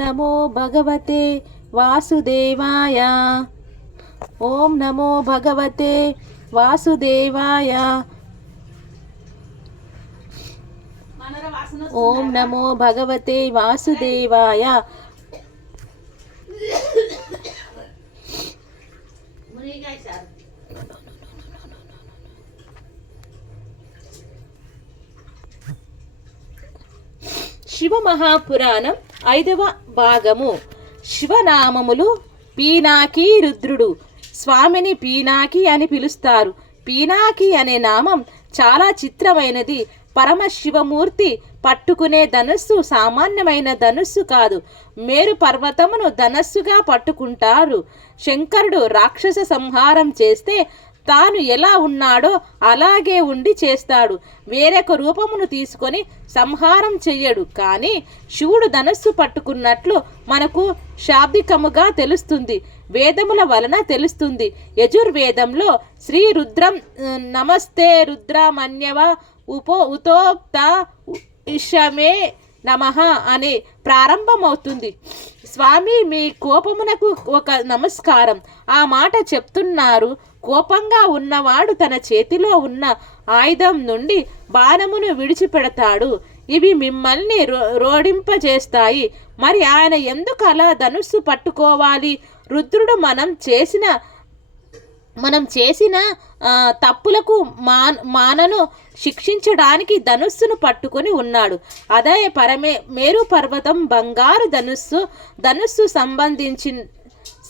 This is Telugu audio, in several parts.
నమో భగవతే వాసుదేవాయ. ఓం నమో భగవతే వాసుదేవాయ. ఓం నమో భగవతే వాసుదేవాయ. శివమహాపురాణం 5వ భాగము. శివనామములు. పీనాకి రుద్రుడు. స్వామిని పీనాకి అని పిలుస్తారు. పీనాకి అనే నామం చాలా చిత్రమైనది. పరమశివమూర్తి పట్టుకునే ధనుస్సు సామాన్యమైన ధనుస్సు కాదు. మేరు పర్వతమును ధనస్సుగా పట్టుకుంటారు. శంకరుడు రాక్షస సంహారం చేస్తే తాను ఎలా ఉన్నాడో అలాగే ఉండి చేస్తాడు. వేరొక రూపమును తీసుకొని సంహారం చెయ్యడు. కానీ శివుడు ధనస్సు పట్టుకున్నట్లు మనకు శాబ్దికముగా తెలుస్తుంది. వేదముల వలన తెలుస్తుంది. యజుర్వేదంలో శ్రీ రుద్రం నమస్తే రుద్రమన్యవ ఉతోక్త ఇషమే నమః అని ప్రారంభమవుతుంది. స్వామి, మీ కోపమునకు ఒక నమస్కారం. ఆ మాట చెప్తున్నారు. కోపంగా ఉన్నవాడు తన చేతిలో ఉన్న ఆయుధం నుండి బాణమును విడిచిపెడతాడు. ఇవి మిమ్మల్ని రోడింపజేస్తాయి. మరి ఆయన ఎందుకు అలా ధనుస్సు పట్టుకోవాలి? రుద్రుడు మనం చేసిన తప్పులకు మానను శిక్షించడానికి ధనుస్సును పట్టుకొని ఉన్నాడు. అదే మేరు పర్వతం బంగారు ధనుస్సు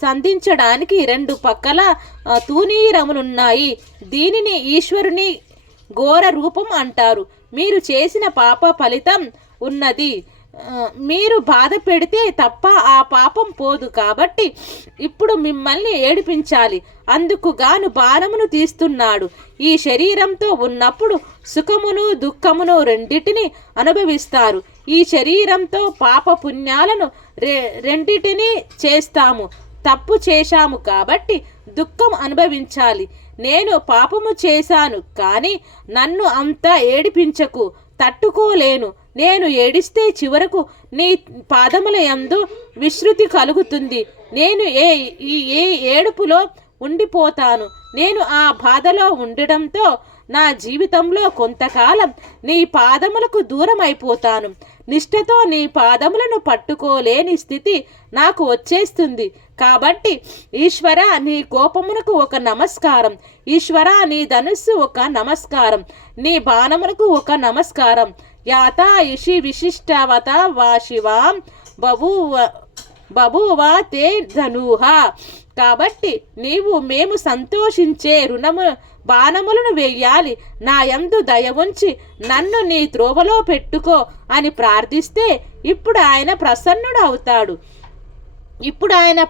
సంధించడానికి 2 పక్కల తూనీరములున్నాయి. దీనిని ఈశ్వరుని ఘోర రూపం అంటారు. మీరు చేసిన పాప ఫలితం ఉన్నది. మీరు బాధ పెడితే తప్ప ఆ పాపం పోదు. కాబట్టి ఇప్పుడు మిమ్మల్ని ఏడిపించాలి. అందుకు గాను బాణమును తీస్తున్నాడు. ఈ శరీరంతో ఉన్నప్పుడు సుఖమును దుఃఖమును రెండిటిని అనుభవిస్తారు. ఈ శరీరంతో పాప పుణ్యాలను రెండిటిని చేస్తాము. తప్పు చేశాము కాబట్టి దుఃఖం అనుభవించాలి. నేను పాపము చేశాను, కానీ నన్ను అంతా ఏడిపించకు. తట్టుకోలేను. నేను ఏడిస్తే చివరకు నీ పాదముల యందు విశ్రుతి కలుగుతుంది. నేను ఏ ఏడుపులో ఉండిపోతాను. నేను ఆ బాధలో ఉండడంతో నా జీవితంలో కొంతకాలం నీ పాదములకు దూరం అయిపోతాను. నిష్ఠతో నీ పాదములను పట్టుకోలేని స్థితి నాకు వచ్చేస్తుంది. కాబట్టి ఈశ్వర, నీ కోపమునకు ఒక నమస్కారం. ఈశ్వర, నీ ధనుస్సు ఒక నమస్కారం. నీ బాణమునకు ఒక నమస్కారం. యాతా ఇషి విశిష్టవత వా శివాం బభూవ తే ధనుహ. కాబట్టి మేము సంతోషించే బాణములను వేయాలి. నా యందు దయ ఉంచి నన్ను నీ త్రోవలో పెట్టుకో అని ప్రార్థిస్తే ఇప్పుడు ఆయన ప్రసన్నుడు అవుతాడు. ఇప్పుడు ఆయన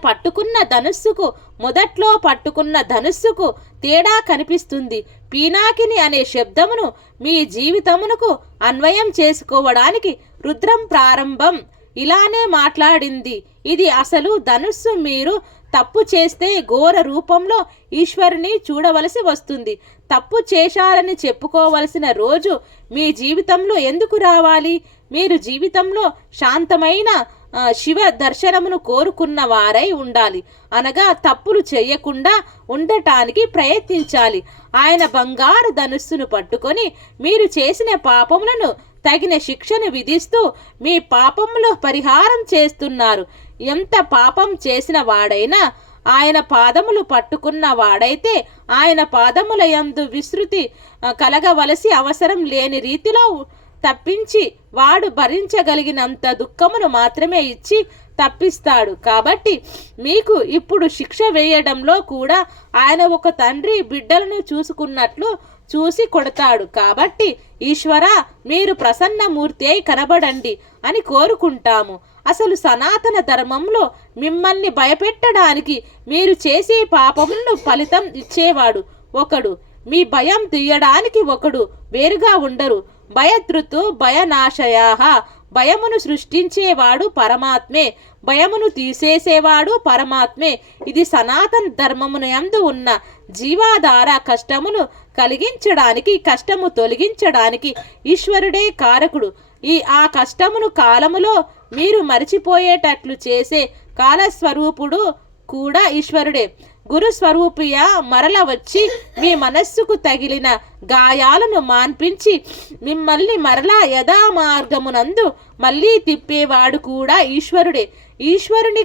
మొదట్లో పట్టుకున్న ధనుస్సుకు తేడా కనిపిస్తుంది. పీనాకిని అనే శబ్దమును మీ జీవితమునకు అన్వయం చేసుకోవడానికి రుద్రం ప్రారంభం ఇలానే మాట్లాడింది. ఇది అసలు ధనుస్సు. మీరు తప్పు చేస్తే ఘోర రూపంలో ఈశ్వరుని చూడవలసి వస్తుంది. తప్పు చేశారని చెప్పుకోవలసిన రోజు మీ జీవితంలో ఎందుకు రావాలి? మీరు జీవితంలో శాంతమైన శివ దర్శనమును కోరుకున్న వారై ఉండాలి. అనగా తప్పులు చేయకుండా ఉండటానికి ప్రయత్నించాలి. ఆయన బంగారు ధనుస్సును పట్టుకొని మీరు చేసిన పాపములను తగిన శిక్షను విధిస్తూ మీ పాపములో పరిహారం చేస్తున్నారు. ఎంత పాపం చేసిన వాడైనా ఆయన పాదములు పట్టుకున్న వాడైతే ఆయన పాదముల యందు విశ్రుతి కలగవలసి అవసరం లేని రీతిలో తప్పించి వాడు భరించగలిగినంత దుఃఖమును మాత్రమే ఇచ్చి తప్పిస్తాడు. కాబట్టి మీకు ఇప్పుడు శిక్ష వేయడంలో కూడా ఆయన ఒక తండ్రి బిడ్డలను చూసుకున్నట్లు చూసి కొడతాడు. కాబట్టి ఈశ్వర, మీరు ప్రసన్నమూర్తి అయి కనబడండి అని కోరుకుంటాము. అసలు సనాతన ధర్మంలో మిమ్మల్ని భయపెట్టడానికి మీరు చేసే పాపములను ఫలితం ఇచ్చేవాడు ఒకడు, మీ భయం తీయడానికి ఒకడు వేరుగా ఉండరు. భయతృతు భయనాశయాః. భయమును సృష్టించేవాడు పరమాత్మే, భయమును తీసేసేవాడు పరమాత్మే. ఇది సనాతన ధర్మమునందు ఉన్న జీవాధార. కష్టమును కలిగించడానికి, కష్టము తొలగించడానికి ఈశ్వరుడే కారకుడు. ఆ కష్టమును కాలములో మీరు మరిచిపోయేటట్లు చేసే కాలస్వరూపుడు కూడా ఈశ్వరుడే. గురుస్వరూపియ మరల వచ్చి మీ మనస్సుకు తగిలిన గాయాలను మాన్పించి మిమ్మల్ని మరలా యథా మార్గమునందు మళ్ళీ తిప్పేవాడు కూడా ఈశ్వరుడే. ఈశ్వరుని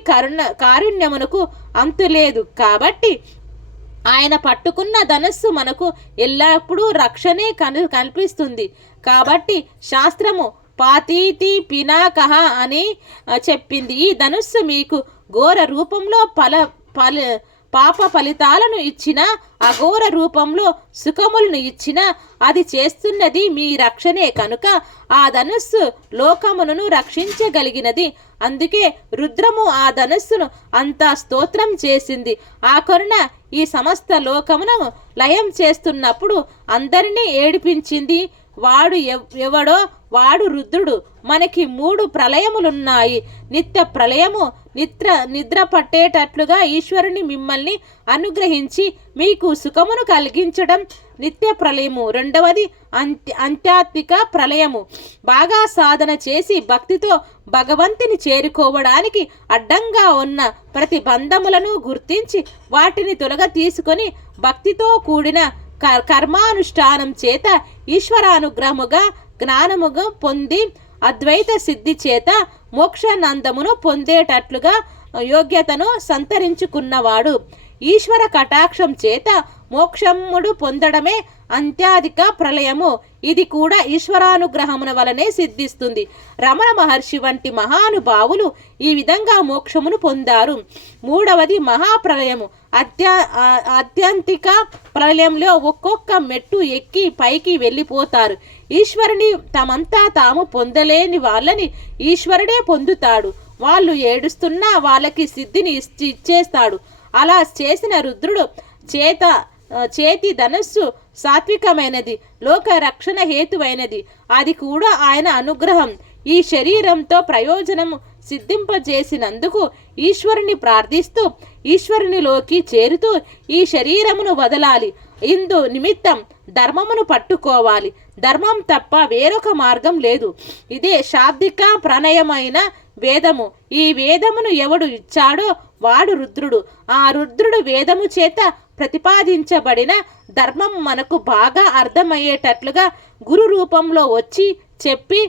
కారుణ్యమునకు అంతులేదు. కాబట్టి ఆయన పట్టుకున్న ధనస్సు మనకు ఎల్లప్పుడూ రక్షణే కల్పిస్తుంది. కాబట్టి శాస్త్రము పాతీతి పినాకహ అని చెప్పింది. ఈ ధనుస్సు మీకు ఘోర రూపంలో పాప ఫలితాలను ఇచ్చిన, అఘోర రూపంలో సుఖములను ఇచ్చిన అది చేస్తున్నది మీ రక్షణే కనుక ఆ ధనుస్సు లోకమును రక్షించగలిగినది. అందుకే రుద్రము ఆ ధనుస్సును అంత స్తోత్రం చేసింది. ఆ కరుణ ఈ సమస్త లోకమును లయం చేస్తున్నప్పుడు అందరినీ ఏడిపించింది. వాడు ఎవడో వాడు రుద్రుడు. మనకి 3 ప్రళయములున్నాయి. నిత్య ప్రళయము నిద్ర పట్టేటట్లుగా ఈశ్వరుని మిమ్మల్ని అనుగ్రహించి మీకు సుఖమును కలిగించడం నిత్య ప్రళయము. రెండవది ఆధ్యాత్మిక ప్రళయము. బాగా సాధన చేసి భక్తితో భగవంతుని చేరుకోవడానికి అడ్డంగా ఉన్న ప్రతి బంధములను గుర్తించి వాటిని తొలగ తీసుకొని భక్తితో కూడిన కర్మానుష్ఠానం చేత ఈశ్వరానుగ్రహముగా జ్ఞానముగా పొంది అద్వైత సిద్ధి చేత మోక్షానందమును పొందేటట్లుగా యోగ్యతను సంతరించుకున్నవాడు. ఈశ్వర కటాక్షం చేత మోక్షముడు పొందడమే అంత్యాధిక ప్రళయము. ఇది కూడా ఈశ్వరానుగ్రహమున వలనే సిద్ధిస్తుంది. రమణ మహర్షి వంటి మహానుభావులు ఈ విధంగా మోక్షమును పొందారు. మూడవది మహాప్రళయము. ఆత్యంతిక ప్రళయంలో ఒక్కొక్క మెట్టు ఎక్కి పైకి వెళ్ళిపోతారు. ఈశ్వరుని తమంతా తాము పొందలేని వాళ్ళని ఈశ్వరుడే పొందుతాడు. వాళ్ళు ఏడుస్తున్నా వాళ్ళకి సిద్ధిని ఇచ్చేస్తాడు. అలా చేసిన రుద్రుడు చేతి ధనస్సు సాత్వికమైనది, లోక రక్షణ హేతువైనది. అది కూడా ఆయన అనుగ్రహం. ఈ శరీరంతో ప్రయోజనం సిద్ధింపజేసినందుకు ఈశ్వరుని ప్రార్థిస్తూ ఈశ్వరునిలోకి చేరుతూ ఈ శరీరమును వదలాలి. ఇందు నిమిత్తం ధర్మమును పట్టుకోవాలి. ధర్మం తప్ప వేరొక మార్గం లేదు. ఇదే శాబ్దిక ప్రణయమైన వేదము. ఈ వేదమును ఎవడు ఇచ్చాడో వాడు రుద్రుడు. ఆ రుద్రుడు వేదము చేత ప్రతిపాదించబడిన ధర్మం మనకు బాగా అర్థమయ్యేటట్లుగా గురు రూపంలో వచ్చి చెప్పి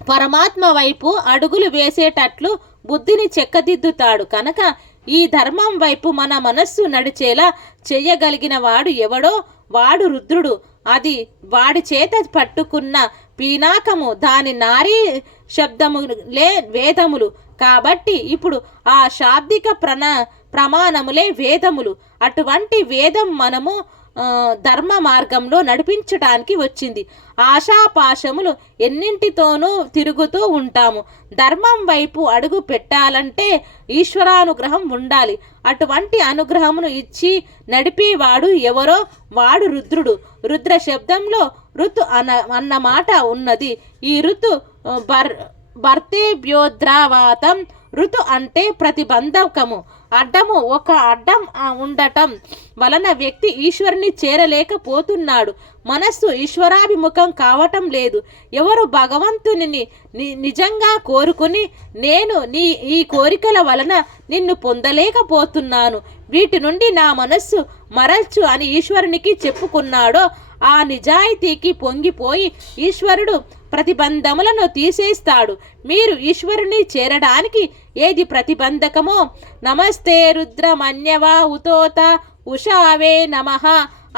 పరమాత్మ వైపు అడుగులు వేసేటట్లు బుద్ధిని చెక్కదిద్దుతాడు. కనుక ఈ ధర్మం వైపు మన మనస్సు నడిచేలా చెయ్యగలిగిన వాడు ఎవడో వాడు రుద్రుడు. అది వాడి చేత పట్టుకున్న పీనాకము, దాని నారీ శబ్దములే వేదములు. కాబట్టి ఇప్పుడు ఆ శాబ్దిక ప్రమాణములే వేదములు. అటువంటి వేదం మనము ధర్మ మార్గంలో నడిపించడానికి వచ్చింది. ఆశాపాశములు ఎన్నింటితోనూ తిరుగుతూ ఉంటాము. ధర్మం వైపు అడుగు పెట్టాలంటే ఈశ్వరానుగ్రహం ఉండాలి. అటువంటి అనుగ్రహమును ఇచ్చి నడిపేవాడు ఎవరో వాడు రుద్రుడు. రుద్ర శబ్దంలో ఋతు అన్న మాట ఉన్నది. ఈ ఋతు భర్తేభ్యోద్రావాతం. ఋతు అంటే ప్రతిబంధకము, అడ్డము. ఒక అడ్డం ఉండటం వలన వ్యక్తి ఈశ్వరుని చేరలేకపోతున్నాడు. మనస్సు ఈశ్వరాభిముఖం కావటం లేదు. ఎవరు భగవంతుని నిజంగా కోరుకుని నేను ఈ కోరికల వలన నిన్ను పొందలేకపోతున్నాను, వీటి నుండి నా మనస్సు మరల్చు అని ఈశ్వరునికి చెప్పుకున్నాడో ఆ నిజాయితీకి పొంగిపోయి ఈశ్వరుడు ప్రతిబంధములను తీసేస్తాడు. మీరు ఈశ్వరుని చేరడానికి ఏది ప్రతిబంధకమో నమస్తే రుద్రమన్యవా ఉతోత ఉషావే నమః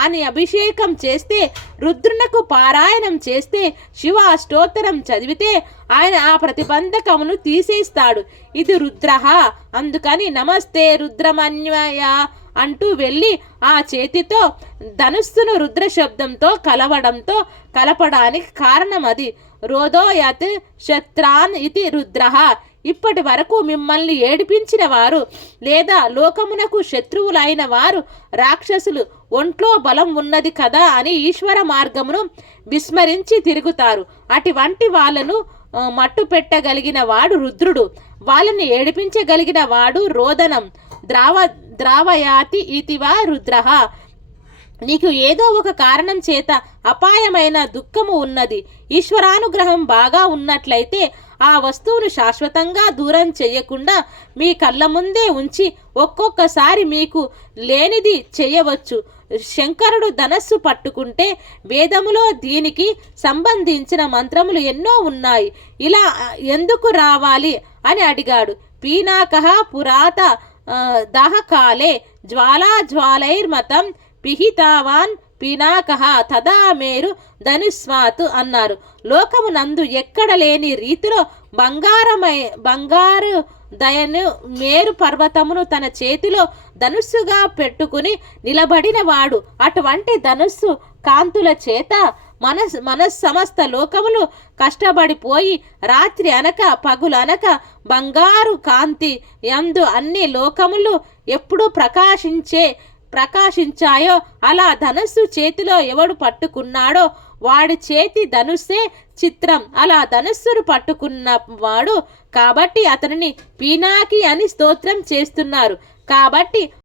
అని అభిషేకం చేస్తే, రుద్రునకు పారాయణం చేస్తే, శివ అష్టోత్తరం చదివితే ఆయన ఆ ప్రతిబంధకమును తీసేస్తాడు. ఇది రుద్రః. అందుకని నమస్తే రుద్రమన్వయ అంటూ వెళ్ళి ఆ చేతితో ధనుస్సును రుద్ర శబ్దంతో కలపడానికి కారణం అది. రోదోయత్ శత్రాన్ ఇది రుద్రః. ఇప్పటి వరకు మిమ్మల్ని ఏడిపించిన వారు లేదా లోకమునకు శత్రువులైన వారు రాక్షసులు, ఒంట్లో బలం ఉన్నది కదా అని ఈశ్వర మార్గమును విస్మరించి తిరుగుతారు. అటువంటి వాళ్ళను మట్టు పెట్టగలిగిన వాడు రుద్రుడు. వాళ్ళని ఏడిపించగలిగిన వాడు రోదనం. ద్రావయాతి ఇతివా రుద్రః. నీకు ఏదో ఒక కారణం చేత అపాయమైన దుఃఖము ఉన్నది. ఈశ్వరానుగ్రహం బాగా ఉన్నట్లయితే ఆ వస్తువును శాశ్వతంగా దూరం చేయకుండా మీ కళ్ళ ముందే ఉంచి ఒక్కొక్కసారి మీకు లేనిది చేయవచ్చు. శంకరుడు ధనస్సు పట్టుకుంటే వేదములో దీనికి సంబంధించిన మంత్రములు ఎన్నో ఉన్నాయి. ఇలా ఎందుకు రావాలి అని అడిగాడు. పీనాకః పురాత దాహకాలే జ్వాలైర్మతం పిహితావాన్ పినాకః తదా మేరు ధనుస్వాత్ అన్నారు. లోకమునందు ఎక్కడ లేని రీతిలో బంగారు దయను మేరు పర్వతమును తన చేతిలో ధనుస్సుగా పెట్టుకుని నిలబడిన వాడు. అటువంటి ధనుస్సు కాంతుల చేత మన సమస్త లోకములు కష్టపడిపోయి రాత్రి అనక పగులు అనక బంగారు కాంతి యందు అన్ని లోకములు ఎప్పుడు ప్రకాశించాయో అలా ధనుస్సు చేతిలో ఎవడు పట్టుకున్నాడో వాడి చేతి ధనుస్సే చిత్రం. అలా ధనుస్సును పట్టుకున్నవాడు కాబట్టి అతనిని పీనాకి అని స్తోత్రం చేస్తున్నారు. కాబట్టి